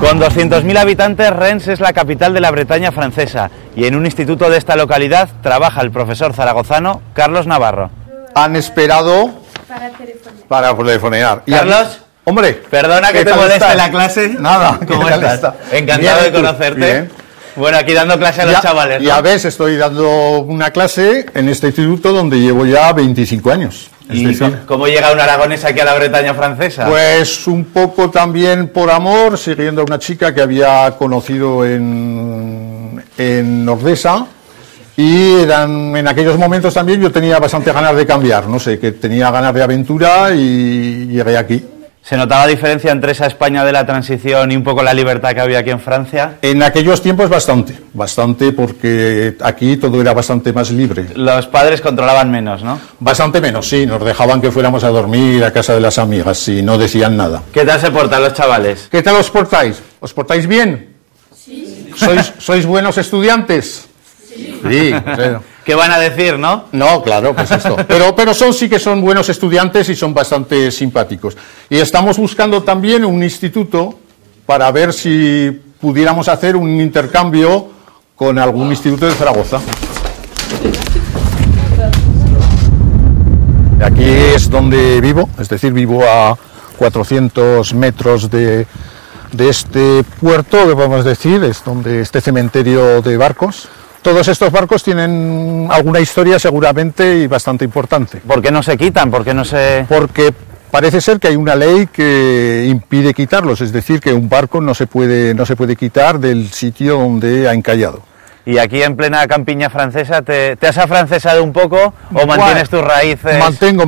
Con 200.000 habitantes, Rennes es la capital de la Bretaña francesa y en un instituto de esta localidad trabaja el profesor zaragozano Carlos Navarro. Han esperado para telefonear. Carlos, hombre, perdona que te moleste en la clase. Nada, ¿Cómo estás? Encantado de conocerte. Bien. Bueno, aquí dando clase a los chavales, ¿no? Ya ves, estoy dando una clase en este instituto donde llevo ya 25 años. ¿Y cómo llega un aragonés aquí a la Bretaña francesa? Pues un poco también por amor, siguiendo a una chica que había conocido en Ordesa, y en aquellos momentos también yo tenía bastante ganas de cambiar, no sé, que tenía ganas de aventura y llegué aquí. ¿Se notaba diferencia entre esa España de la transición y un poco la libertad que había aquí en Francia? En aquellos tiempos bastante, porque aquí todo era bastante más libre. Los padres controlaban menos, ¿no? Bastante menos, sí, nos dejaban que fuéramos a dormir a casa de las amigas y no decían nada. ¿Qué tal se portan los chavales? ¿Qué tal os portáis? ¿Os portáis bien? Sí. ¿Sois buenos estudiantes? Sí, claro. ¿Qué van a decir, no? No, claro, pues esto. Pero sí que son buenos estudiantes y son bastante simpáticos. Y estamos buscando también un instituto para ver si pudiéramos hacer un intercambio con algún instituto de Zaragoza. Aquí es donde vivo, es decir, vivo a 400 metros de este puerto, que podemos decir, es donde este cementerio de barcos. Todos estos barcos tienen alguna historia seguramente y bastante importante. ¿Por qué no se quitan? ¿Por qué no se...? Porque parece ser que hay una ley que impide quitarlos, es decir, que un barco no se puede quitar del sitio donde ha encallado. ¿Y aquí en plena campiña francesa te has afrancesado un poco o mantienes tus raíces? Mantengo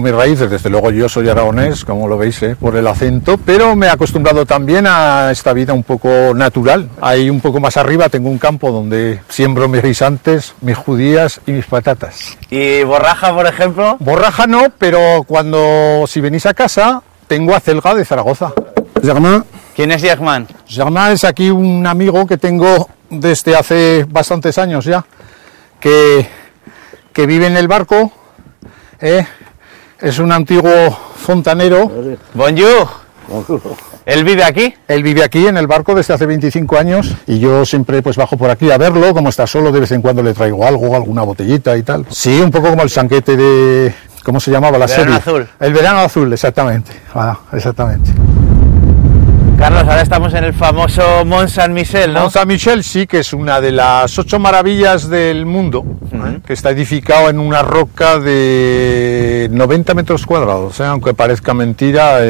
mis raíces, desde luego yo soy aragonés, como lo veis, por el acento, pero me he acostumbrado también a esta vida un poco natural. Ahí un poco más arriba tengo un campo donde siembro mis guisantes, mis judías y mis patatas. ¿Y borraja, por ejemplo? Borraja no, pero si venís a casa, tengo acelga de Zaragoza. Germain. ¿Quién es Germain? Germain es aquí un amigo que tengo desde hace bastantes años ya, que vive en el barco, es un antiguo fontanero. Bonjour. ¿Él vive aquí? Él vive aquí en el barco desde hace 25 años y yo siempre pues bajo por aquí a verlo, como está solo de vez en cuando le traigo algo, alguna botellita y tal. Sí, un poco como el chanquete de... ¿Cómo se llamaba la serie? Verano Azul. El Verano Azul, exactamente. Exactamente. Carlos, ahora estamos en el famoso Mont Saint-Michel, ¿no? Mont Saint-Michel sí que es una de las 8 maravillas del mundo, que está edificado en una roca de 90 metros cuadrados, aunque parezca mentira,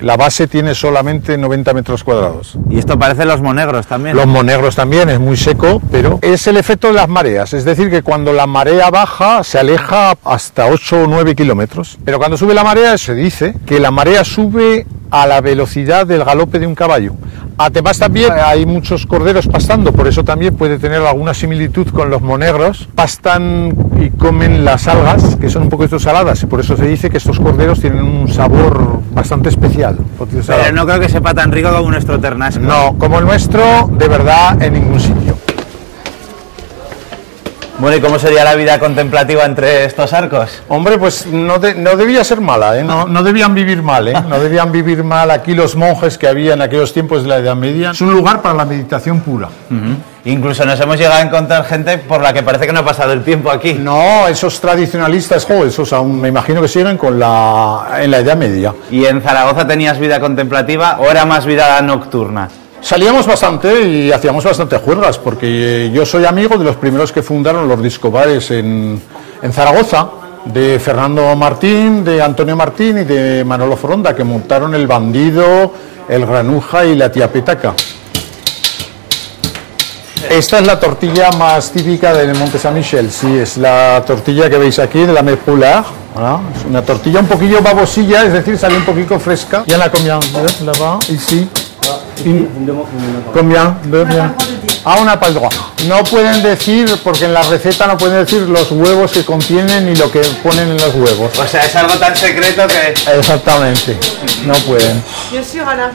la base tiene solamente 90 metros cuadrados. Y esto parece los Monegros también. Los Monegros también, es muy seco, pero es el efecto de las mareas, es decir, que cuando la marea baja se aleja hasta 8 o 9 kilómetros, pero cuando sube la marea se dice que la marea sube a la velocidad del galope de un caballo. Además también hay muchos corderos pastando, por eso también puede tener alguna similitud con los monegros. Pastan y comen las algas, que son un poquito saladas, y por eso se dice que estos corderos tienen un sabor bastante especial. Pero no creo que sepa tan rico como nuestro ternasco. No, como el nuestro, de verdad, en ningún sitio. Bueno, ¿y cómo sería la vida contemplativa entre estos arcos? Hombre, pues no debía ser mala, no debían vivir mal, no debían vivir mal aquí los monjes que había en aquellos tiempos de la Edad Media. Es un lugar para la meditación pura. Incluso nos hemos llegado a encontrar gente por la que parece que no ha pasado el tiempo aquí. No, esos tradicionalistas, esos aún me imagino que siguen en la Edad Media. ¿Y en Zaragoza tenías vida contemplativa o era más vida nocturna? Salíamos bastante y hacíamos bastante juergas, porque yo soy amigo de los primeros que fundaron los discobares en Zaragoza, de Fernando Martín, de Antonio Martín y de Manolo Foronda, que montaron el Bandido, el Granuja y la Tía Petaca. Esta es la tortilla más típica del Monte Saint-Michel, sí, es la tortilla que veis aquí, de la Merpoulard. Es una tortilla un poquillo babosilla, es decir, sale un poquito fresca. Ya la comían, là-bas, ici. Combien? Una paldroa. No pueden decir, porque en la receta no pueden decir los huevos que contienen ni lo que ponen en los huevos. O sea, es algo tan secreto que... Exactamente, no pueden. Yo soy Ana.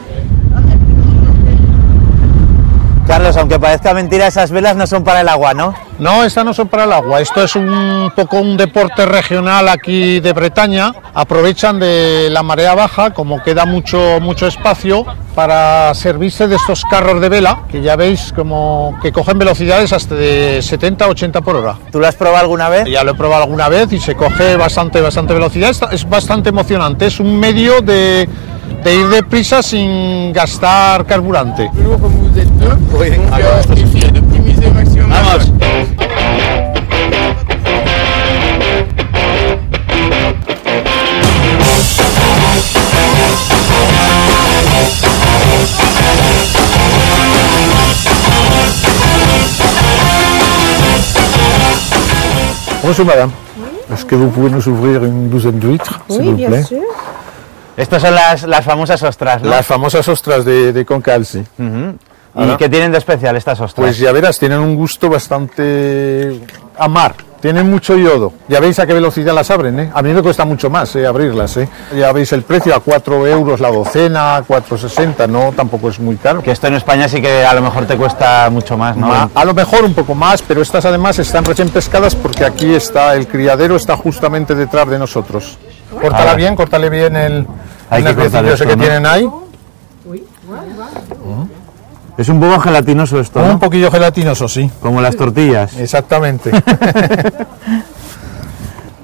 Carlos, aunque parezca mentira, esas velas no son para el agua, ¿no? No, estas no son para el agua. Esto es un poco un deporte regional aquí de Bretaña. Aprovechan de la marea baja, como queda mucho espacio, para servirse de estos carros de vela, que ya veis como que cogen velocidades hasta de 70-80 por hora. ¿Tú lo has probado alguna vez? Ya lo he probado alguna vez y se coge bastante velocidad. Es bastante emocionante. Es un medio de ir deprisa sin gastar carburante. Vamos. Bonjour madame. Est-ce que vous pouvez nous ouvrir une douzaine d'huîtres, s'il vous plaît? sûr. Estas son las famosas ostras, ¿no? Las famosas ostras de Concal, sí. Ujú. ¿Y Ahora, qué tienen de especial estas ostras? pues ya verás, tienen un gusto bastante a mar. Tienen mucho yodo. Ya veis a qué velocidad las abren, ¿eh? A mí me cuesta mucho más abrirlas, ¿eh? Ya veis el precio, a 4 euros la docena, 4,60, no, tampoco es muy caro. Que esto en España sí que a lo mejor te cuesta mucho más, ¿no? A lo mejor un poco más, pero estas además están recién pescadas porque aquí está, el criadero está justamente detrás de nosotros. Córtala bien, córtale bien el Hay que cortar nerviecillo ese esto, que ¿no? tienen ahí. Es un poco gelatinoso esto, Un ¿no? poquillo gelatinoso, sí. Como las tortillas. Exactamente.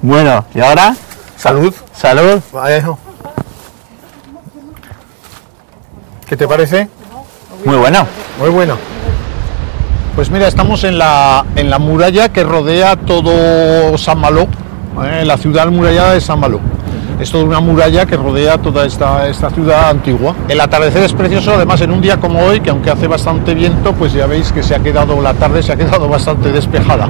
Bueno, ¿y ahora? Salud. Salud. ¿Qué te parece? Muy bueno. Muy bueno. Pues mira, estamos en la muralla que rodea todo San Malo, la ciudad amurallada de San Malo. Es toda una muralla que rodea toda esta ciudad antigua. El atardecer es precioso, además en un día como hoy, que aunque hace bastante viento, pues ya veis que la tarde se ha quedado bastante despejada.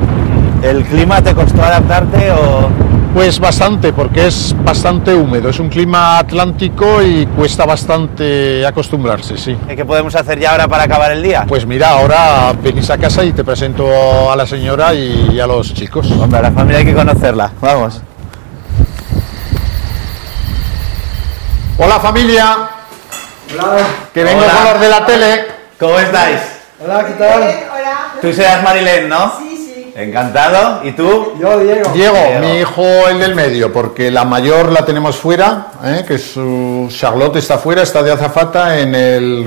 ¿El clima te costó adaptarte o...? Pues bastante, porque es bastante húmedo. Es un clima atlántico y cuesta bastante acostumbrarse, sí. ¿Qué podemos hacer ya ahora para acabar el día? Pues mira, ahora venís a casa y te presento a la señora y a los chicos. Hombre, a la familia hay que conocerla. Vamos. Hola familia, Hola. que vengo Hola. con los de la tele. ¿Cómo estáis? Hola, ¿qué tal? Hola. Tú serás Marilén, ¿no? Sí, sí. Encantado. ¿Y tú? Yo, Diego. Diego, Diego. mi hijo el del medio, porque la mayor la tenemos fuera, que su Charlotte está fuera, está de azafata en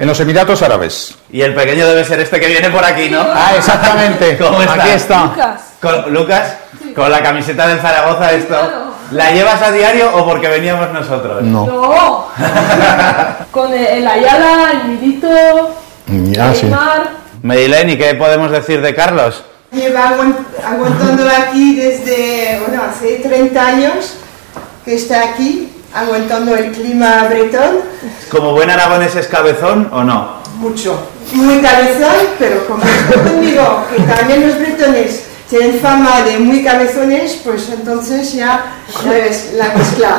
los Emiratos Árabes. Y el pequeño debe ser este que viene por aquí, ¿no? Ah, exactamente. ¿Cómo estás? Aquí está. Lucas. Lucas, con la camiseta del Zaragoza esto. claro. ¿La llevas a diario o porque veníamos nosotros? No. No. Con el Ayala, el Milito, Ah, sí. el Mar. Marilén, ¿y qué podemos decir de Carlos? Lleva aguantando aquí desde, bueno, hace 30 años que está aquí, aguantando el clima bretón, ¿Como buen aragonés es cabezón o no? mucho. Muy cabezón, pero como estoy conmigo, que también los bretones tienen fama de muy cabezones, pues entonces ya ves la mezcla.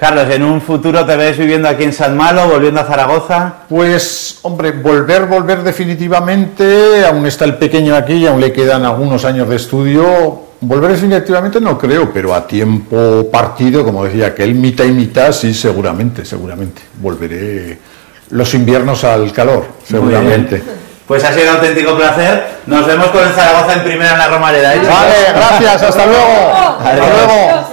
Carlos, ¿en un futuro te ves viviendo aquí en San Malo, volviendo a Zaragoza? Pues, hombre, volver definitivamente, aún está el pequeño aquí y aún le quedan algunos años de estudio. Volver definitivamente no creo, pero a tiempo partido, como decía aquel, mitad y mitad, sí, seguramente. Volveré los inviernos al calor, seguramente. Pues ha sido un auténtico placer. Nos vemos con el Zaragoza en primera en la Romareda. ¿eh, chicos? Vale, gracias, hasta luego. Hasta Adiós. luego.